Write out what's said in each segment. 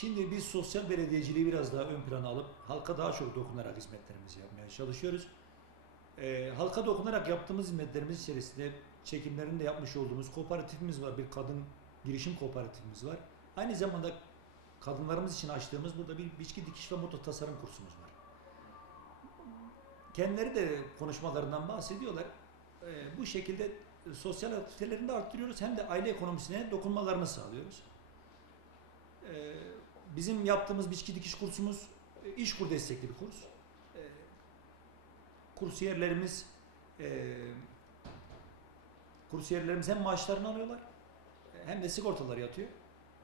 Şimdi biz sosyal belediyeciliği biraz daha ön plana alıp halka daha çok dokunarak hizmetlerimizi yapmaya çalışıyoruz. Ee, halka dokunarak yaptığımız hizmetlerimiz içerisinde çekimlerinde yapmış olduğumuz kooperatifimiz var. Bir kadın girişim kooperatifimiz var. Aynı zamanda kadınlarımız için açtığımız burada bir biçki dikiş ve moto tasarım kursumuz var. Kendileri de konuşmalarından bahsediyorlar. Ee, bu şekilde sosyal aktivitelerini de arttırıyoruz hem de aile ekonomisine dokunmalarını sağlıyoruz. Ee, bizim yaptığımız biçki dikiş kursumuz e, iş kur destekli bir kurs. Ee, kursiyerlerimiz e, kursiyerlerimiz hem maaşlarını alıyorlar e, hem de sigortaları yatıyor.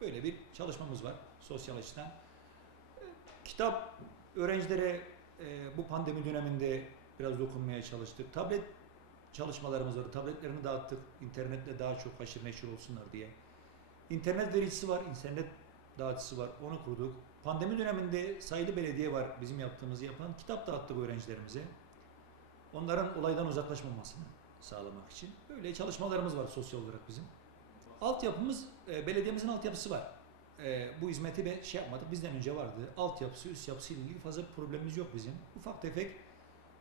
Böyle bir çalışmamız var sosyal açıdan. E, Kitap öğrencilere e, bu pandemi döneminde biraz dokunmaya çalıştık. Tablet çalışmalarımız var. Tabletlerini dağıttık. İnternetle daha çok haşır neşir olsunlar diye. İnternet vericisi var. internet dağıtıcısı var. Onu kurduk. Pandemi döneminde sayılı belediye var bizim yaptığımızı yapan. Kitap dağıttık öğrencilerimize. Onların olaydan uzaklaşmamasını sağlamak için. Böyle çalışmalarımız var sosyal olarak bizim. Altyapımız, e, belediyemizin altyapısı var. E, bu hizmeti be, şey yapmadık, bizden önce vardı. Altyapısı, üst yapısı ile ilgili fazla problemimiz yok bizim. Ufak tefek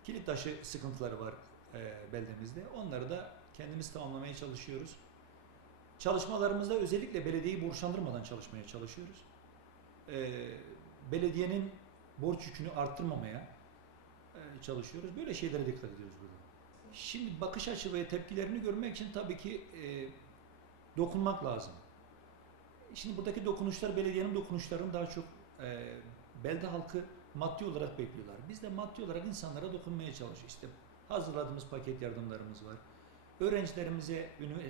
kilit taşı sıkıntıları var e, beldemizde. Onları da kendimiz tamamlamaya çalışıyoruz. Çalışmalarımızda özellikle belediyeyi borçlandırmadan çalışmaya çalışıyoruz. E, belediyenin borç yükünü arttırmamaya e, çalışıyoruz. Böyle şeylere dikkat ediyoruz burada. Şimdi bakış açı ve tepkilerini görmek için tabii ki e, dokunmak lazım. Şimdi buradaki dokunuşlar belediyenin dokunuşlarını daha çok e, belde halkı maddi olarak bekliyorlar. Biz de maddi olarak insanlara dokunmaya çalışıyoruz. İşte hazırladığımız paket yardımlarımız var. Öğrencilerimize,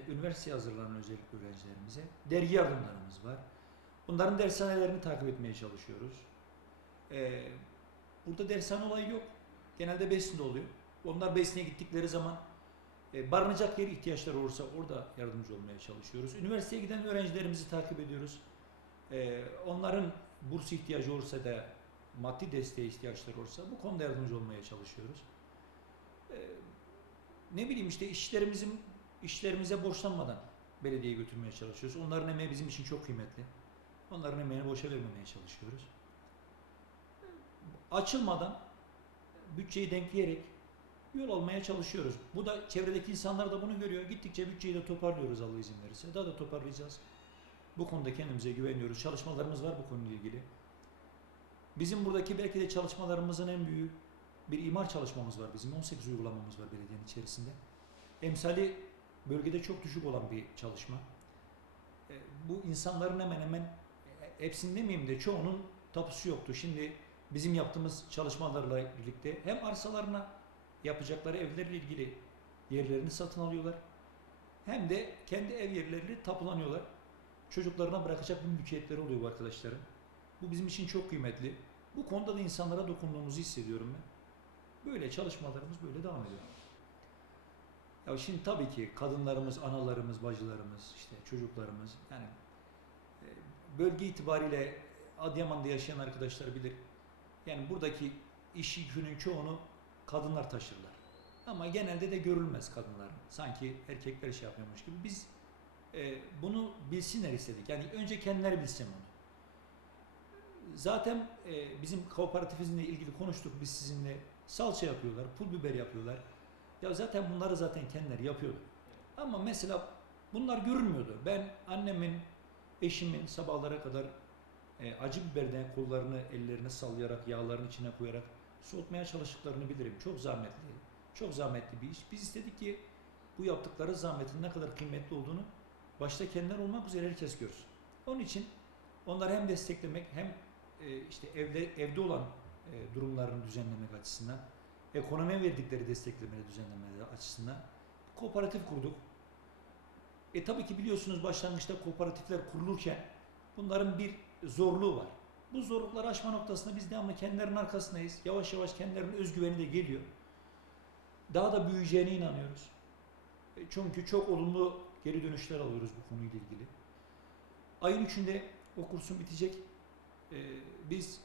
üniversiteye hazırlanan özellikle öğrencilerimize dergi yardımlarımız var. Bunların dershanelerini takip etmeye çalışıyoruz. E, burada dershane olayı yok. Genelde Besin'de oluyor. Onlar Besin'e gittikleri zaman e, barınacak yer ihtiyaçları olursa orada yardımcı olmaya çalışıyoruz. Üniversiteye giden öğrencilerimizi takip ediyoruz. E, onların burs ihtiyacı olursa da maddi desteğe ihtiyaçları olursa bu konuda yardımcı olmaya çalışıyoruz. Ne bileyim işte işlerimizin işlerimize borçlanmadan belediyeye götürmeye çalışıyoruz. Onların emeği bizim için çok kıymetli. Onların emeğini boşa vermemeye çalışıyoruz. Açılmadan bütçeyi denkleyerek yol almaya çalışıyoruz. Bu da çevredeki insanlar da bunu görüyor. Gittikçe bütçeyi de toparlıyoruz Allah izin verirse. Daha da toparlayacağız. Bu konuda kendimize güveniyoruz. Çalışmalarımız var bu konuyla ilgili. Bizim buradaki belki de çalışmalarımızın en büyüğü bir imar çalışmamız var bizim. 18 uygulamamız var belediyenin içerisinde. Emsali bölgede çok düşük olan bir çalışma. E, Bu insanların hemen hemen e, hepsinin demeyeyim de çoğunun tapusu yoktu. Şimdi bizim yaptığımız çalışmalarla birlikte hem arsalarına yapacakları evlerle ilgili yerlerini satın alıyorlar. Hem de kendi ev yerlerini tapulanıyorlar. Çocuklarına bırakacak bir mülkiyetleri oluyor bu arkadaşların. Bu bizim için çok kıymetli. Bu konuda da insanlara dokunduğumuzu hissediyorum ben. Böyle çalışmalarımız böyle devam ediyor. Ya şimdi tabii ki kadınlarımız, analarımız, bacılarımız, işte çocuklarımız yani e, bölge itibariyle Adıyaman'da yaşayan arkadaşlar bilir. Yani buradaki iş yükünün çoğunu kadınlar taşırlar. Ama genelde de görülmez kadınlar. Sanki erkekler şey yapıyormuş gibi. Biz e, bunu bilsinler istedik. Yani önce kendileri bilsin bunu. Zaten e, bizim kooperatifimizle ilgili konuştuk biz sizinle. Salça yapıyorlar, pul biber yapıyorlar. Ya zaten bunları zaten kendileri yapıyordu. Ama mesela bunlar görünmüyordu. Ben annemin, eşimin sabahlara kadar e, acı biberden kollarını ellerine sallayarak, yağların içine koyarak soğutmaya çalıştıklarını bilirim. Çok zahmetli. Çok zahmetli bir iş. Biz istedik ki bu yaptıkları zahmetin ne kadar kıymetli olduğunu başta kendiler olmak üzere herkes görsün. Onun için onları hem desteklemek hem e, işte evde evde olan e, durumlarını düzenlemek açısından, ekonomiye verdikleri desteklemeleri düzenlemeleri açısından kooperatif kurduk. E tabii ki biliyorsunuz başlangıçta kooperatifler kurulurken bunların bir zorluğu var. Bu zorlukları aşma noktasında biz devamlı kendilerinin arkasındayız. Yavaş yavaş kendilerinin özgüveni de geliyor. Daha da büyüyeceğine inanıyoruz. E, Çünkü çok olumlu geri dönüşler alıyoruz bu konuyla ilgili. Ayın 3'ünde o kursun bitecek. E, Biz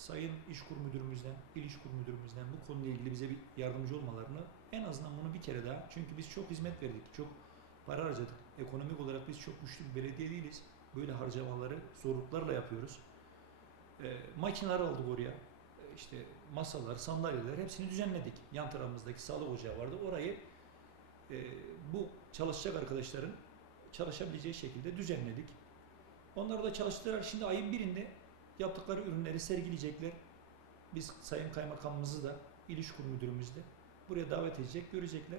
Sayın İşkur Müdürümüzden, İl İşkur Müdürümüzden bu konuyla ilgili bize bir yardımcı olmalarını en azından bunu bir kere daha çünkü biz çok hizmet verdik, çok para harcadık. Ekonomik olarak biz çok güçlü bir belediye değiliz. Böyle harcamaları zorluklarla yapıyoruz. E, makineler aldık oraya. E, işte masalar, sandalyeler hepsini düzenledik. Yan tarafımızdaki sağlık ocağı vardı. Orayı e, bu çalışacak arkadaşların çalışabileceği şekilde düzenledik. Onları da çalıştırarak şimdi ayın birinde yaptıkları ürünleri sergileyecekler. Biz Sayın Kaymakamımızı da, İl İş Kurum Müdürümüzü de buraya davet edecek, görecekler.